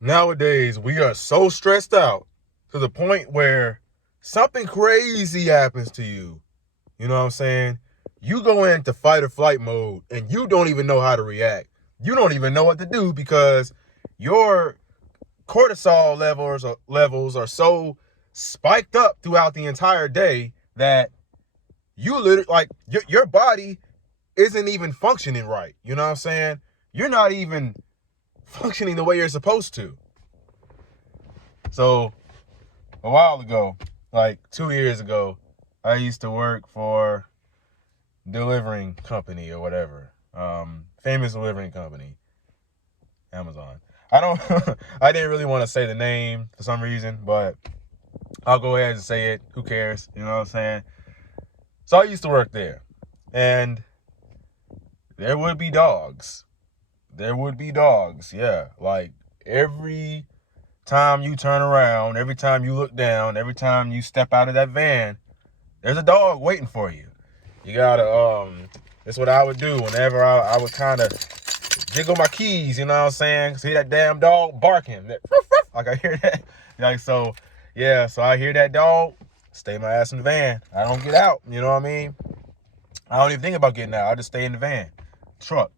Nowadays, we are so stressed out to the point where something crazy happens to you. You know what I'm saying? You go into fight or flight mode and you don't even know how to react. You don't even know what to do because your cortisol levels are so spiked up throughout the entire day that you literally, like, your body isn't even functioning right. You know what I'm saying? You're not even functioning the way you're supposed to. So a while ago, like 2 years ago, I used to work for delivering company or whatever. Famous delivering company, Amazon. I don't I didn't really want to say the name for some reason, but I'll go ahead and say it. Who cares? You know what I'm saying? So I used to work there. And there would be dogs. There would be dogs, yeah. Like every time you turn around, every time you look down, every time you step out of that van, there's a dog waiting for you. You gotta, that's what I would do whenever I would kind of jiggle my keys, you know what I'm saying? See that damn dog barking. Like I hear that. Like, so, yeah, so I hear that dog, stay my ass in the van. I don't get out, you know what I mean? I don't even think about getting out. I just stay in the van, truck.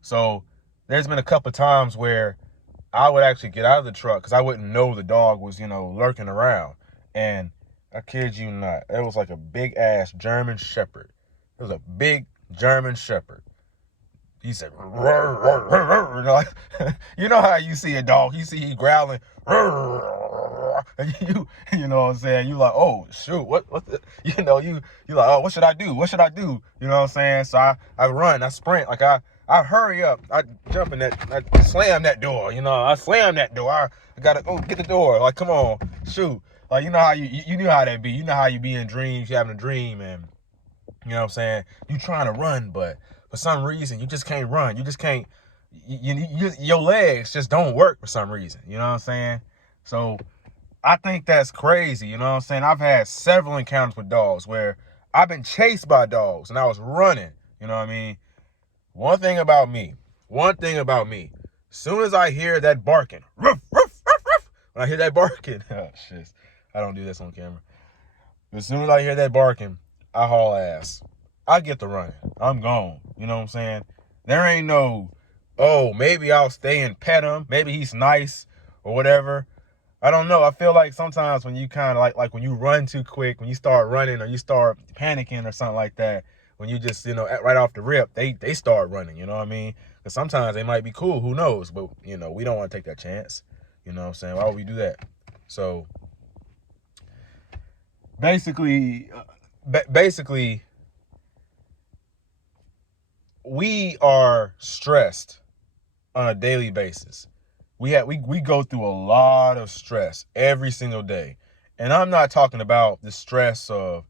So there's been a couple of times where I would actually get out of the truck because I wouldn't know the dog was, lurking around. And I kid you not, it was like a big ass German Shepherd. It was a big German Shepherd. He said, "Rrr, rrr, rrr, rrr." You know how you see a dog, you see he growling, "Rrr," and you know what I'm saying? You like, oh shoot, what the, you like, oh, what should I do? What should I do? You know what I'm saying? So I run, I sprint, like I hurry up, I jump in that, I slam that door, I slam that door. I gotta go get the door. Like, come on, shoot. Like, you know how you knew how that be. You know how you be in dreams, you having a dream, and you know what I'm saying? You trying to run, but for some reason you just can't run. You just can't. Your legs just don't work for some reason. You know what I'm saying? So I think that's crazy. You know what I'm saying? I've had several encounters with dogs where I've been chased by dogs and I was running. You know what I mean? One thing about me. As soon as I hear that barking, ruff, ruff, ruff, ruff, when I hear that barking, oh shit, I don't do this on camera. As soon as I hear that barking, I haul ass. I get to running. I'm gone. You know what I'm saying? There ain't no, oh, maybe I'll stay and pet him. Maybe he's nice or whatever. I don't know. I feel like sometimes when you kind of like when you run too quick, when you start running or you start panicking or something like that, when you just, right off the rip, they start running. You know what I mean? Because sometimes they might be cool. Who knows? But, we don't want to take that chance. You know what I'm saying? Why would we do that? So basically, basically, we are stressed on a daily basis. We go through a lot of stress every single day. And I'm not talking about the stress of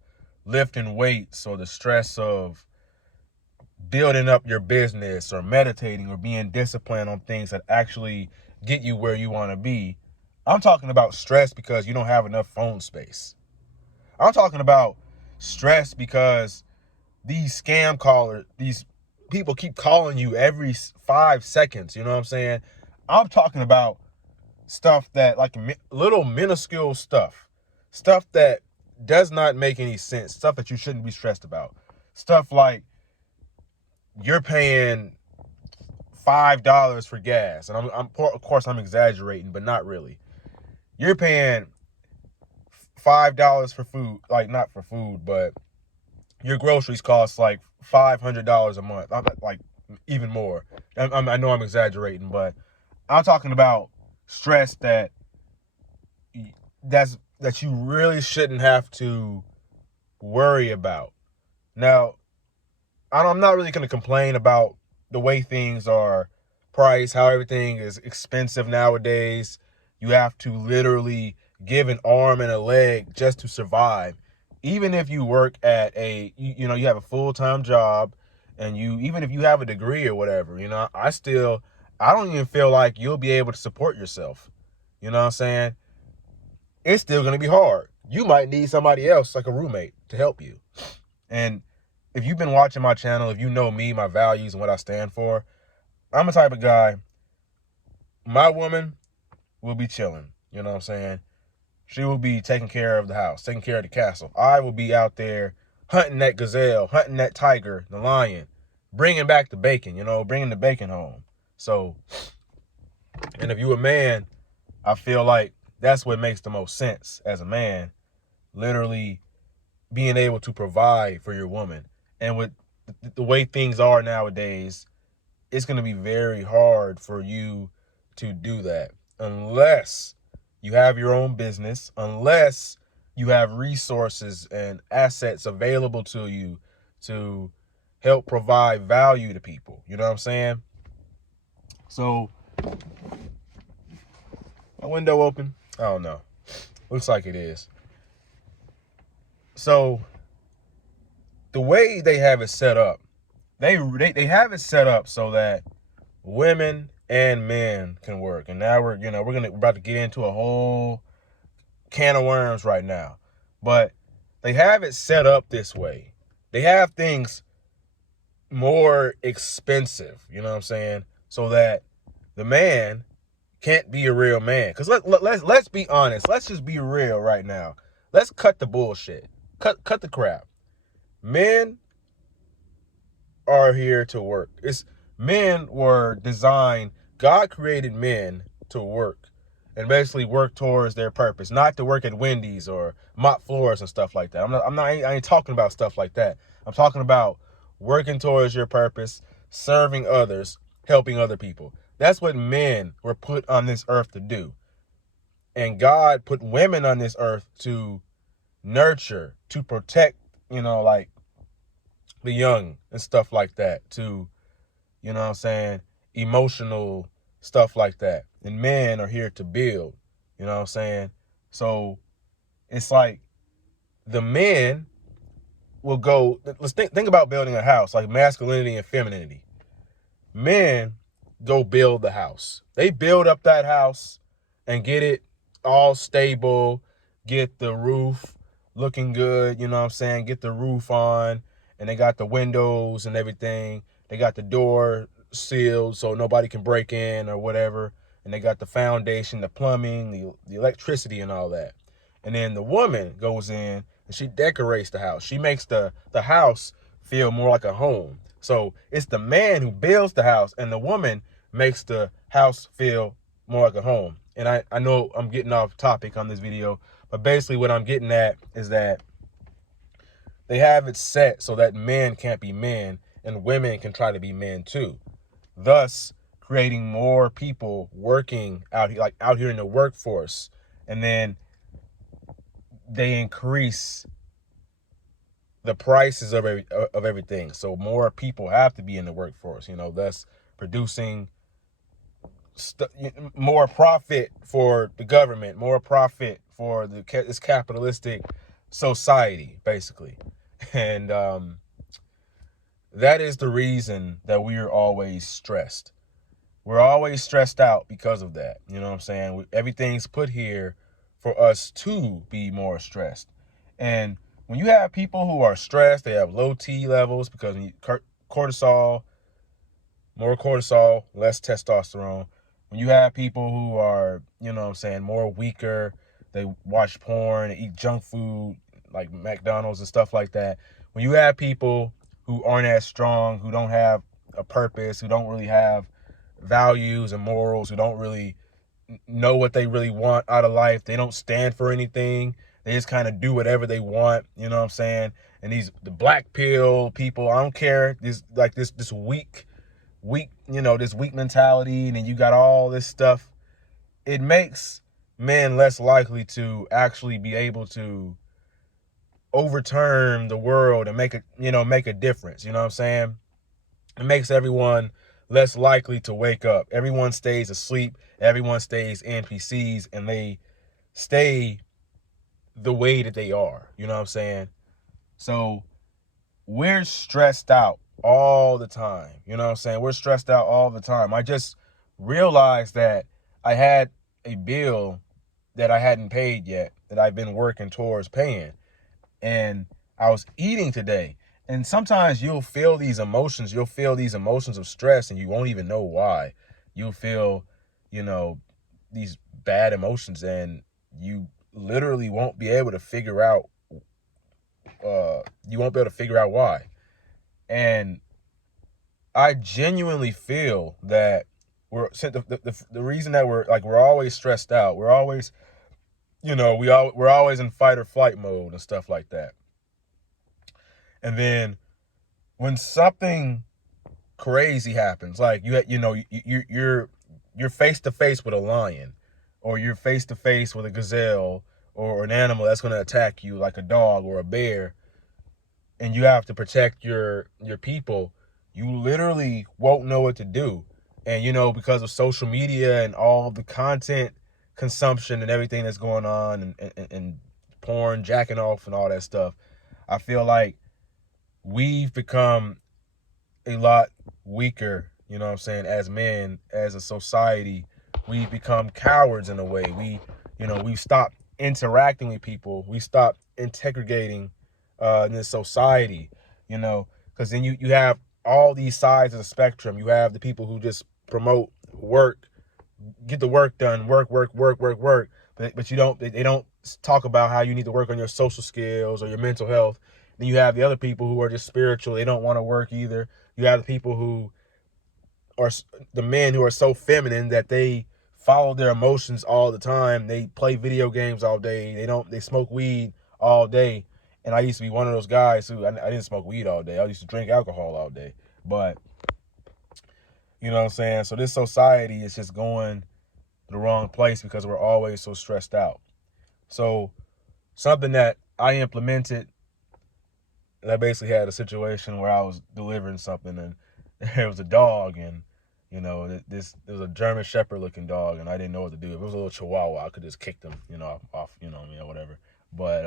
lifting weights or the stress of building up your business or meditating or being disciplined on things that actually get you where you want to be. I'm talking about stress because you don't have enough phone space. I'm talking about stress because these people keep calling you every 5 seconds. You know what I'm saying? I'm talking about stuff that, like, little minuscule stuff that does not make any sense, stuff that you shouldn't be stressed about. Stuff like you're paying $5 for gas, and of course I'm exaggerating, but not really. You're paying $5 for food, like not for food, but your groceries cost like $500 a month. I'm like even more. I know I'm exaggerating, but I'm talking about stress that you really shouldn't have to worry about. Now, I'm not really going to complain about the way things are priced, how everything is expensive nowadays. You have to literally give an arm and a leg just to survive. Even if you work at you have a full-time job, and even if you have a degree or whatever, I don't even feel like you'll be able to support yourself. You know what I'm saying? It's still going to be hard. You might need somebody else, like a roommate, to help you. And if you've been watching my channel, if you know me, my values, and what I stand for, I'm the type of guy, my woman, will be chilling. You know what I'm saying? She will be taking care of the house, taking care of the castle. I will be out there hunting that gazelle, hunting that tiger, the lion, bringing back the bacon, bringing the bacon home. So, and if you a man, I feel like that's what makes the most sense as a man, literally being able to provide for your woman. And with the way things are nowadays, it's going to be very hard for you to do that unless you have your own business, unless you have resources and assets available to you to help provide value to people. You know what I'm saying? So, my window open? I don't know. Looks like it is. So, the way they have it set up, they have it set up so that women and men can work. And now we're about to get into a whole can of worms right now. But they have it set up this way. They have things more expensive, you know what I'm saying? So that the man can't be a real man. Because let's be honest. Let's just be real right now. Let's cut the bullshit. Cut the crap. Men are here to work. Men were designed, God created men to work and basically work towards their purpose, not to work at Wendy's or mop floors and stuff like that. I ain't talking about stuff like that. I'm talking about working towards your purpose, serving others, helping other people. That's what men were put on this earth to do. And God put women on this earth to nurture, to protect, like the young and stuff like that, to, emotional stuff like that. And men are here to build, you know what I'm saying? So it's like the men will go, let's think about building a house, like masculinity and femininity. Men go build the house. They build up that house and get it all stable, get the roof looking good, you know what I'm saying? Get the roof on, and they got the windows and everything. They got the door sealed so nobody can break in or whatever. And they got the foundation, the plumbing, the electricity and all that. And then the woman goes in and she decorates the house. She makes the house feel more like a home. So it's the man who builds the house and the woman makes the house feel more like a home. And I know I'm getting off topic on this video, but basically what I'm getting at is that they have it set so that men can't be men and women can try to be men too. Thus creating more people working out here in the workforce. And then they increase the prices of everything. So more people have to be in the workforce, thus producing more profit for the government, more profit for this capitalistic society, basically. And that is the reason that we are always stressed. We're always stressed out because of that. You know what I'm saying? Everything's put here for us to be more stressed. And when you have people who are stressed, they have low T levels because cortisol, more cortisol, less testosterone. When you have people who are, more weaker, they watch porn, they eat junk food like McDonald's and stuff like that. When you have people who aren't as strong, who don't have a purpose, who don't really have values and morals, who don't really know what they really want out of life, they don't stand for anything, they just kind of do whatever they want, you know what I'm saying? And the black pill people, I don't care, this weak, this weak mentality, and then you got all this stuff. It makes men less likely to actually be able to overturn the world and make a difference, you know what I'm saying? It makes everyone less likely to wake up. Everyone stays asleep. Everyone stays NPCs, and they stay the way that they are. You know what I'm saying? So we're stressed out all the time. You know what I'm saying? We're stressed out all the time. I just realized that I had a bill that I hadn't paid yet that I've been working towards paying. And I was eating today. And sometimes you'll feel these emotions. You'll feel these emotions of stress and you won't even know why. You'll feel, these bad emotions, and you literally won't be able to figure out why. And I genuinely feel that the reason that we're always stressed out, we're always, we're always in fight or flight mode and stuff like that. And then when something crazy happens, like you're face to face with a lion, or you're face to face with a gazelle, or an animal that's going to attack you, like a dog or a bear, and you have to protect your people, you literally won't know what to do. And because of social media and all the content consumption and everything that's going on, and porn, jacking off and all that stuff, I feel like we've become a lot weaker, as men, as a society. We've become cowards in a way. We stopped interacting with people. We stopped integrating in this society, because then you have all these sides of the spectrum. You have the people who just promote work, get the work done, work, but they don't talk about how you need to work on your social skills or your mental health. Then you have the other people who are just spiritual. They don't want to work either. You have the people who are the men who are so feminine that they follow their emotions all the time. They play video games all day. They smoke weed all day. And I used to be one of those guys who, I didn't smoke weed all day. I used to drink alcohol all day. But, you know what I'm saying? So this society is just going the wrong place because we're always so stressed out. So something that I implemented, I basically had a situation where I was delivering something, and there was a dog, and there was a German Shepherd looking dog, and I didn't know what to do. If it was a little Chihuahua, I could just kick them, off, whatever. But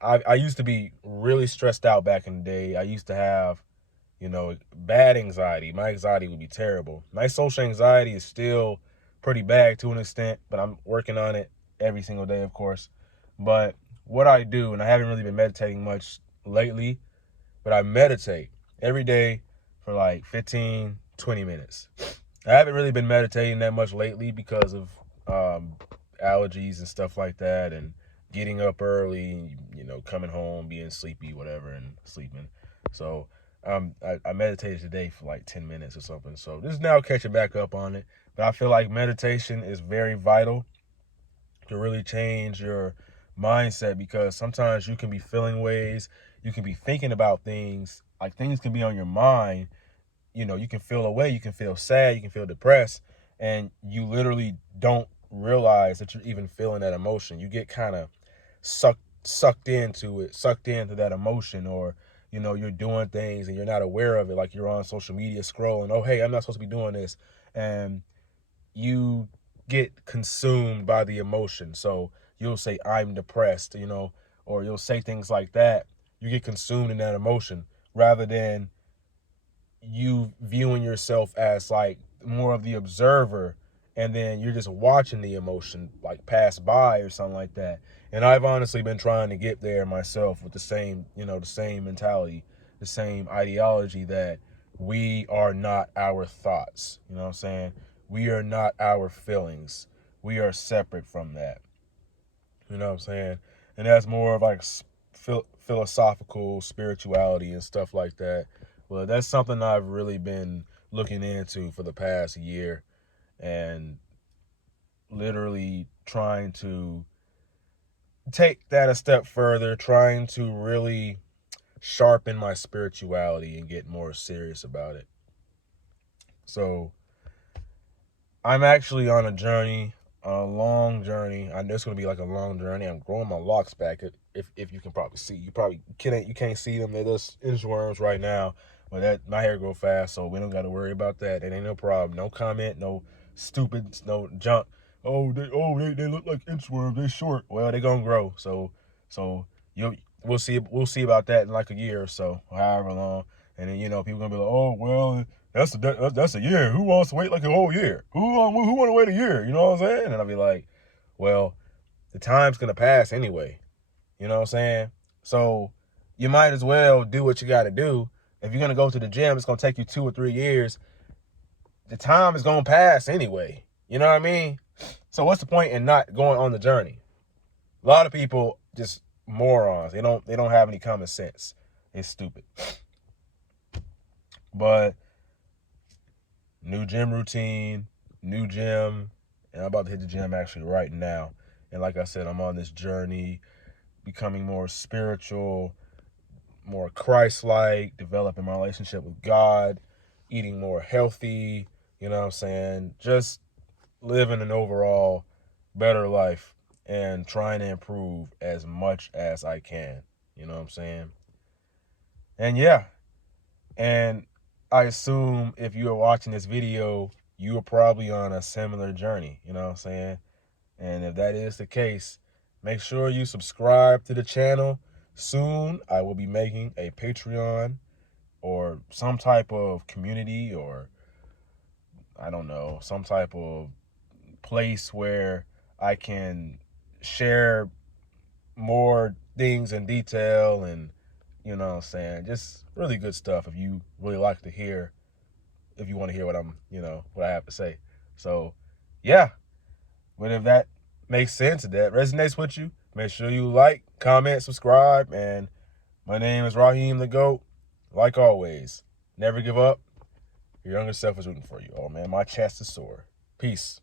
I used to be really stressed out back in the day. I used to have, bad anxiety. My anxiety would be terrible. My social anxiety is still pretty bad to an extent, but I'm working on it every single day, of course. But what I do, and I haven't really been meditating much lately, but I meditate every day for like 15, 20 minutes. I haven't really been meditating that much lately because of allergies and stuff like that, and getting up early, coming home, being sleepy, whatever, and sleeping. So I meditated today for like 10 minutes or something. So this is now catching back up on it. But I feel like meditation is very vital to really change your mindset, because sometimes you can be feeling ways, you can be thinking about things, like things can be on your mind. You can feel away, you can feel sad, you can feel depressed, and you literally don't realize that you're even feeling that emotion. You get kind of sucked into that emotion, or you're doing things and you're not aware of it, like you're on social media scrolling, oh hey, I'm not supposed to be doing this, and you get consumed by the emotion. So you'll say, I'm depressed, or you'll say things like that. You get consumed in that emotion, rather than you viewing yourself as like more of the observer, and then you're just watching the emotion like pass by or something like that. And I've honestly been trying to get there myself with the same mentality, the same ideology, that we are not our thoughts. You know what I'm saying? We are not our feelings. We are separate from that. You know what I'm saying? And that's more of like philosophical spirituality and stuff like that. Well, that's something I've really been looking into for the past year, and literally trying to take that a step further, trying to really sharpen my spirituality and get more serious about it. So I'm actually on a journey, a long journey. I know it's gonna be like a long journey. I'm growing my locks back. If you can probably see, you can't see them. They're just inchworms right now. But that my hair grow fast, so we don't got to worry about that. It ain't no problem. No comment, no stupid, no junk. They look like inchworms. They short. Well, they gonna grow. So we'll see about that in like a year or so, however long. And then people gonna be like, oh well, that's a year. Who wants to wait like a whole year? Who want to wait a year? You know what I'm saying? And I'll be like, well, the time's gonna pass anyway. You know what I'm saying? So you might as well do what you got to do. If you're gonna go to the gym, it's gonna take you 2 or 3 years. the time is going to pass anyway. You know what I mean? So what's the point in not going on the journey? A lot of people just morons. They don't have any common sense. It's stupid. But new gym routine, new gym, and I'm about to hit the gym actually right now. And like I said, I'm on this journey, becoming more spiritual, more Christ-like, developing my relationship with God, eating more healthy, you know what I'm saying? Just living an overall better life and trying to improve as much as I can, you know what I'm saying? And yeah, and I assume if you are watching this video, you are probably on a similar journey, you know what I'm saying? And if that is the case, make sure you subscribe to the channel. Soon, I will be making a Patreon or some type of community, or I don't know, some type of place where I can share more things in detail, and you know what I'm saying, just really good stuff if you really like to hear, if you want to hear what what I have to say. So yeah, but if that makes sense, if that resonates with you, make sure you like, comment, subscribe. And my name is Raheem the GOAT. Like always, never give up. Your younger self is rooting for you. Oh man, my chest is sore. Peace.